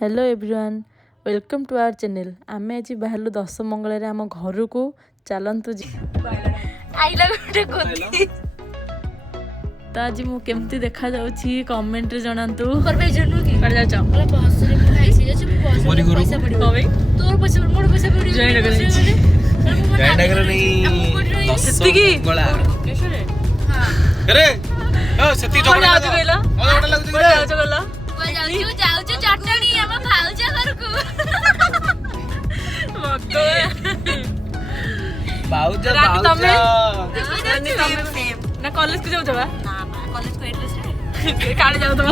Hello everyone welcome to our channel. आमे आज बाहर 10 मंगल आम घर को चलतु आइला गोटे गोदी तो आज मु केमती देखा जाउछि कमेंट रे जणांतु करबे जनु की कर जाउ मला बस रे मु खाइ छी जे बस रे पैसा पड़ी होवे तोर पैसा मोर पैसा पड़ी जॉइन नगर नहीं 10 की गोला हां अरे ओ सती जोड़ा आज गइला ओडा लागु जे आज गइला जाऊ चटणी हम खाऊ घर को ना कॉलेज को जाऊ ना कॉलेज को एड्रेस काढे जाऊ तुम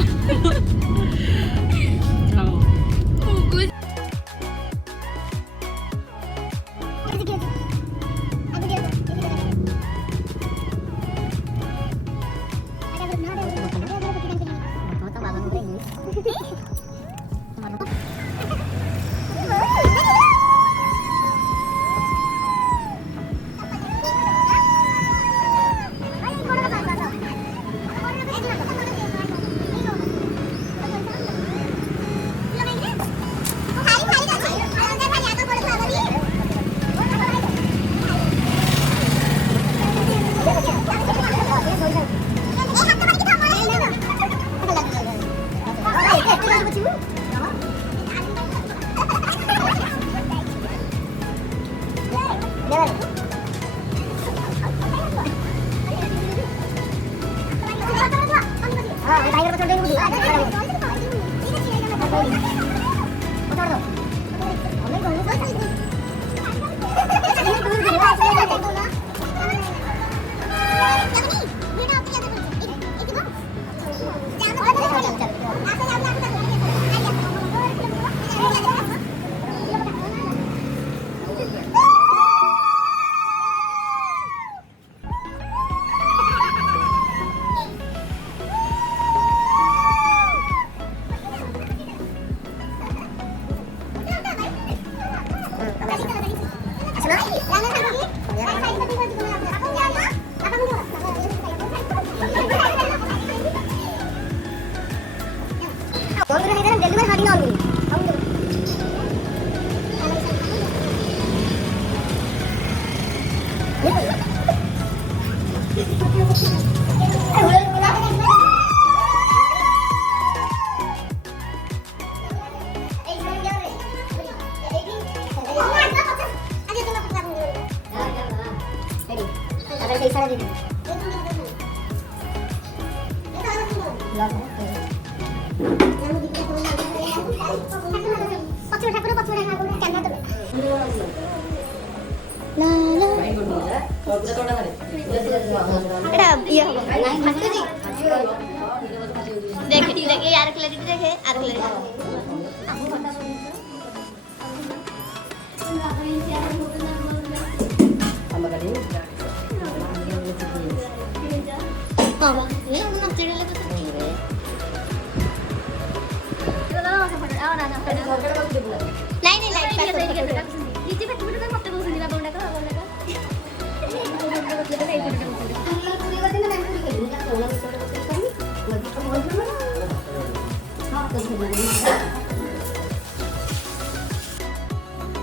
देखे यार क्लैरिटी देखे यार क्लैरिटी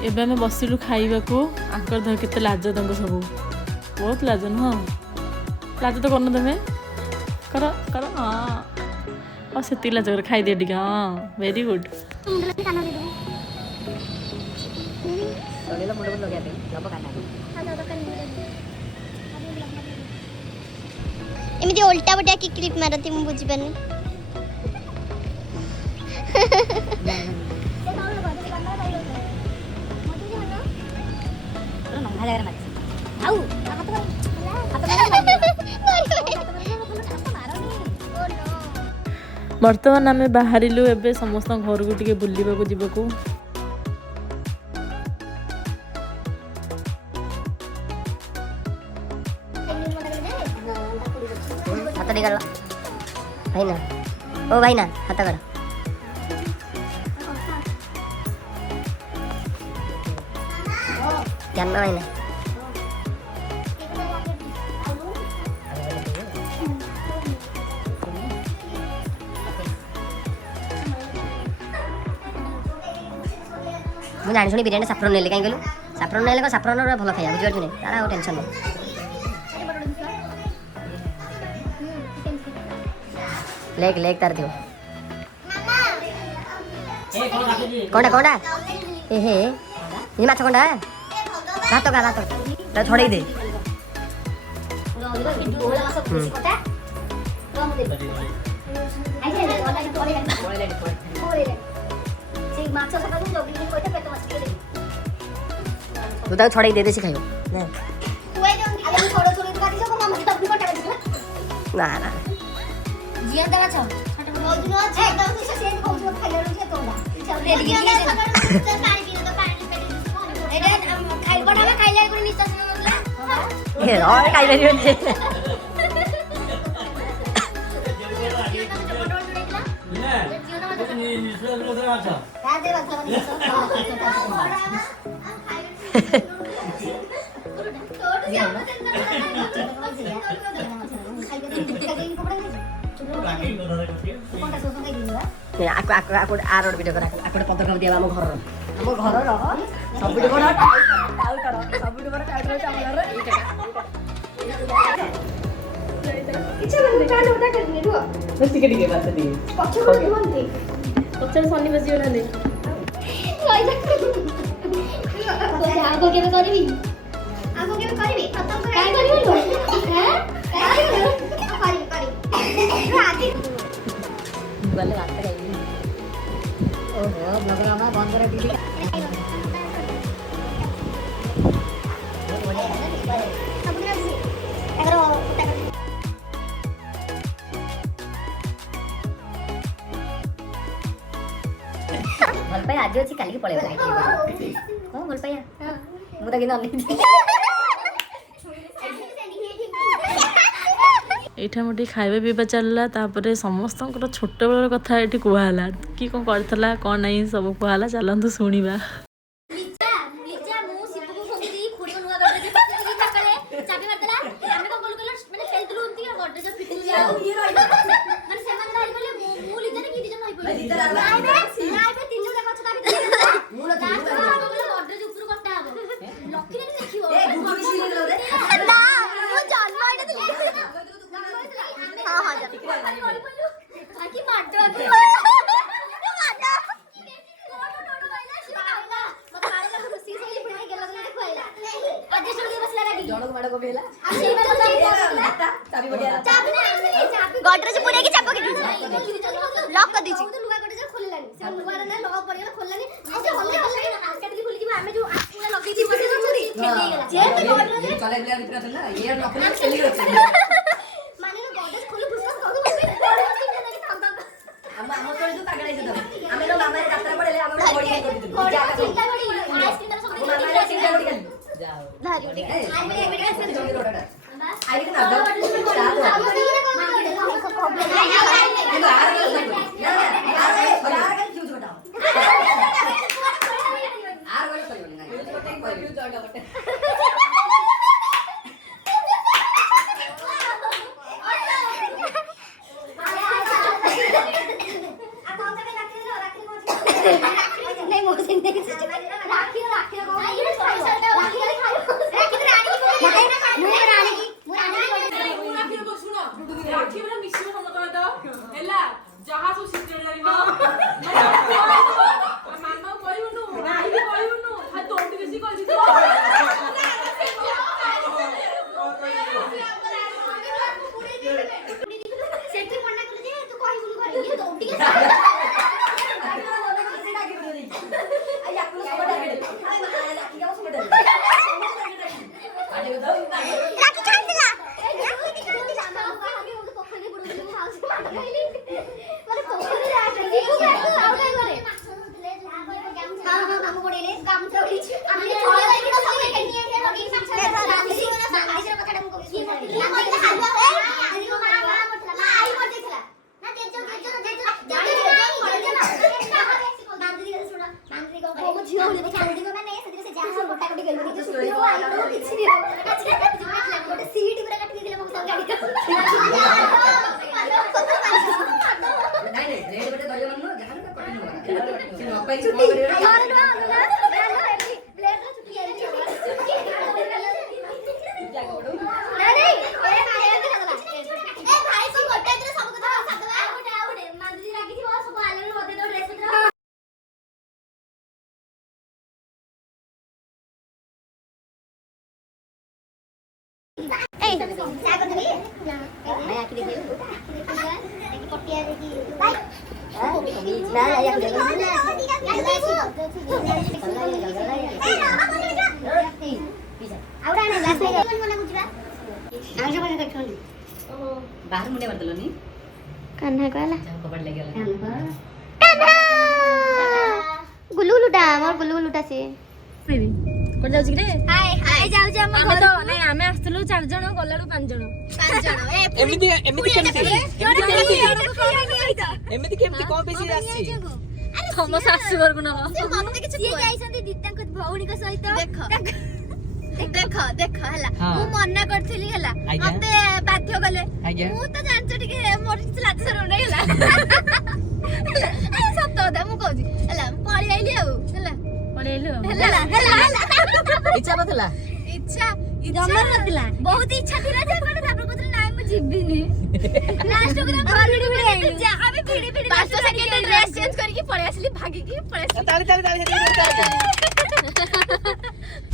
एबे हमें बसिलु खाइबा को आकर धर केते लाज दंग सब बहुत लाज न लाज तो करन तमे कर कर हां और सेती लाज कर खाइ दे दिगा हां वेरी गुड एमिति उल्टा बटिया की क्लिप मारती मु बुझी पानी बर्तमान आम बाहरिलु एबे समस्त घर को टिके बुलिबा को जीवको हाथ निकाल भाई ना ओ भाई ना हाथ कर ध्यान ना भाई ना ମୁଁ ଜାଣି ଶୁଣି ବିରିୟାନୀ ସାଫ୍ରନ ନେଲି କାହିଁ କହିଲୁ ସାଫ୍ରନ ନେଲେ କ'ଣ ସାଫ୍ରନ ଭଲ ଖାଇବା ବୁଝିପାରୁଛୁ ନା ତାର ଆଉ ଟେନସନ୍ ନାହିଁ ଲେଗ ଲେଗ ତାର ଥିବ କଣଟା ଏ ହେ ଏ ମାଛ କଣଟା ଭାତ କା ଭାତ ତା ଛଡ଼େଇ ଦେ ତୁ ତାକୁ ଛଡ଼େଇ ଦେ ଦେଶୀ ଖାଇବ ନା ନା ଆର ଭିଡ଼ିଓ କର ଆକୁ ପଦକ୍ଷେପ ଦିଆ ଆମ ଘରର ସବୁଠୁ ବଡ଼ ସବୁଠୁ ବଡ଼ ଟାଉଟର ହେଉଛି ଆମ ଘରର ଟିକେ ଟିକେ ବାସ ଟିକେ ପଛରେ ଶନି ବସିବ ନହେଲେ ଆଗ କେବେ କରିବି ଗଲେ ଭାତ ଖାଇବି ଓହୋ ବ୍ଲଗର ଆମ ବନ୍ଦର ଟିକେ ଭଲ ପାଇ ଆଜି ଅଛି କାଲିକି ପଳେଇବ ହଁ ଭଲ ପାଇବା ମୁଁ ତ କିନ୍ତୁ ଅନେଇଛି ଏଇଠି ଆମର ଟିକେ ଖାଇବା ପିଇବା ଚାଲିଲା ତାପରେ ସମସ୍ତଙ୍କର ଛୋଟବେଳର କଥା ଏଠି କୁହାହେଲା କି କ'ଣ କରିଥିଲା କ'ଣ ନାହିଁ ସବୁ କୁହାହେଲା ଚାଲନ୍ତୁ ଶୁଣିବା गडरेज पूरे की चाप के लॉक कर दीजिए लुगा गडरेज खोललानी से लुगा रे लॉक पड़िगला खोललानी ऐसे हल्ले हल्ले हाथ काट के खोली हमें जो पूरा लगे थी बसे खेली गेला जे तो गडरेज चले बिला भीतर था ये लॉक में खेली गई माने गडरेज खोली पुष्पा करू हम तो जो पागल है तो हमें तो मामा रे यात्रा पड़ेले हम बॉडी कर दी चिंता बड़ी आइसक्रीम तो सब मामा रे चिंता बड़ी कर जाओ धारी आई मेरे से जोड़ी रोड़ा आई के ना दो नहीं ବାହାର ମୁଣ୍ଡେ କରିଦେଲନି कान्हा कहला କବାଟ ଲାଗିଗଲା कान्हा गुलुगुलुटा मोर गुलुगुलुटा से कोन जाउछि रे हाय हाय जाउ जा हम ଆମେ ତ ନାଇଁ ଆମେ ଆସିଥିଲୁ 4 ଜଣ ଗଲାଳୁ 5 ଜଣ ଏମିତି କେମିତି ଏମିତି କେମିତି କଣ ବେଶୀ ଆସିଛି ତମ ଶାଶୁ ଘରକୁ ନବ मते किछ ये जाइसंती दीतांक भौणी को सहित देखो देखो हला मु मन्ना करथिली हला मते बाध्य गले मु तो जानछ टिके मोर किछ लात सर नै हला सत्य दा मु कहजी हला पळी आइली आ हला पळेलु हला हला ଇଚ୍ଛା ନଥିଲା इच्छा जमा नथिला बहुत इच्छा थिला जे कोन तापर कोथि नाइ मु जिबिनी लास्ट को घर भिडी भिडी जा आबे भिडी भिडी 5 सेकंड ड्रेस चेंज करके पळे आसली भागी की पळे आसली ताली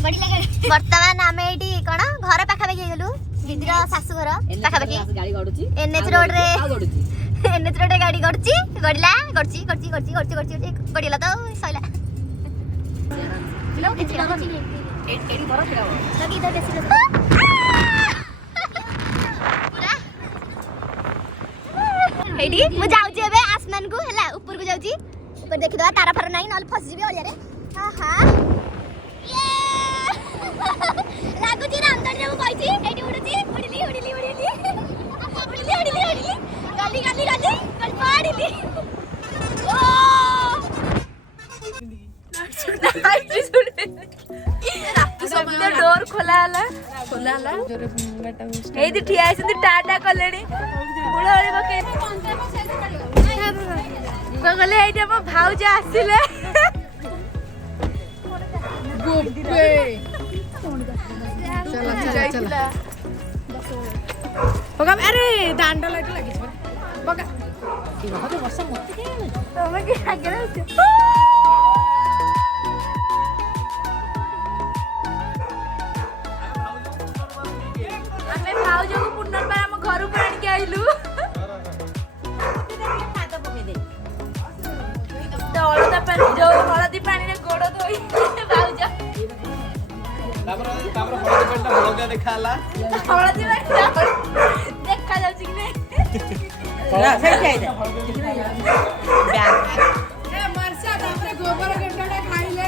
बड़ी लगे वर्तमान आमे एटी कोन घर पाखा पाखी गेलु दीदीर सासु घर पाखा पाखी ଗାଡି ଗଡୁଛି एनएच रोड रे ଗଡୁଛି एनएच रोड रे गाड़ी गडची गडला गडची गडला तो सइला ଏଠି ବର ଫେରାବ लगी इधर बेसी हेडी मु जाउची एबे आसमान को हला ऊपर को जाउची ऊपर देखि दवा तारा फारा नाही नल फस जिबे ओलिया रे आहा ये लागुची रामदण रे मु कहिची एठी उडुची उडिली गाली पाडिली ओ समझ डोर खोला हला एदी ठिया आइसंती टाटा कलेनी उळोळी बके गगले एटा म भाउज आसिले गुब्बे चला बगा अरे दांडा लागी बगा तमे के आगे ଆମେ ଭାଉଜକୁ ପୁନର୍ବାର ଆମ ଘରକୁ ଆଣିକି ଆଇଲୁ ଅଳତା ପାଣି ଯୋଉ ହଳଦୀ ପାଣିରେ ଗୋଡ ଧୋଇ ଭାଉଜ ତାପରେ ହଳଦୀ ପାଣିଟା ଭଲକା ଦେଖା ହେଲା ହଳଦୀ ପାଣି ଦେଖା ଯାଉଛି କି ନାଇଁ ଗୋବର ଗେଣ୍ଡଟା ଖାଇଲେ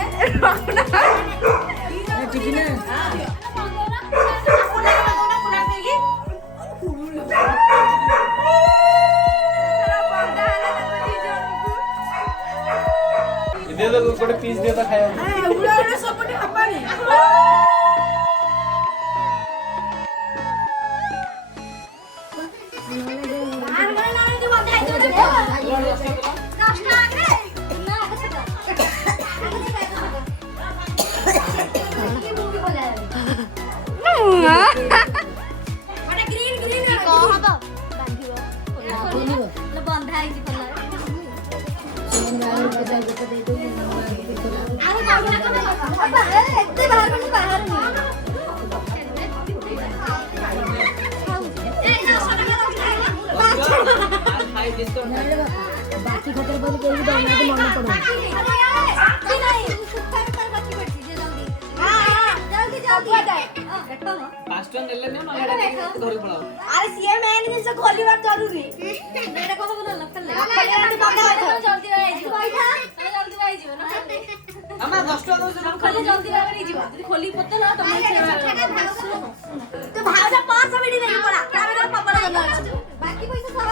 दे दो ଗୋଟେ ପିସ୍ ଦେ ତ ଖାଇବା ଉଡା ଉଡା ସବୁଠି ହବାନି बाकी खतर पर कोई भी दाना को मानना पड़ेगा फास्ट वन ले ना घर पड़ाओ अरे सीए मैंने जिनसे खोली बात जरूरी मेरे को बोला लगता है जल्दी आ जाओ जल्दी आ जाओ हम 10 टका दो खोली जल्दी आ जाओ यदि खोली पत्ता ना तो भावना 500 मिली नहीं पड़ा कैमरा पापा बाकी पैसा सब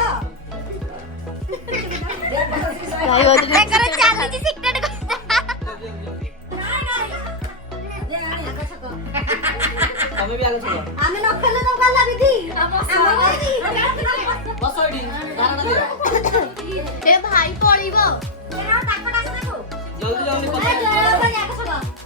एकर चाली जी सिक्रेट तमे भी आगे चलो हमें न खेले तो गला दीदी बस ओडी दाना दे ए भाई पळीबो जल्दी जल्दी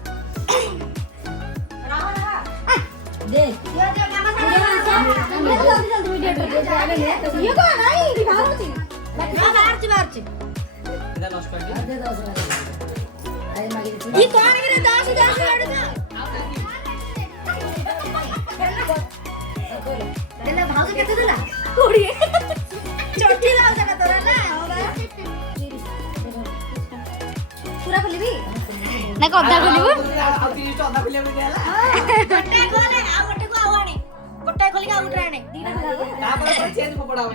ଭାଉଜ କେତେ ଦେଲା 20 ଚଟି ଭାଉଜ ନା ତୋର ନା ପୁରା ଖୋଲିବି ନା କଦା ଖୋଲିବୁ ଆଉ 30 ଅଧା ଖୋଲିବା ପାଇଁ ହେଲା ଗୋଟେ ଖୋଲେ ଆଉ ଗୋଟେ କୁ ଆଉ ଆଣେ ଗୋଟେ ଖୋଲିକି ଆଉ ଗୋଟେ ଆଣେ ଦିଟା ଖୋଲା ତାପରେ ଚେଞ୍ଜ ପଡା ହବ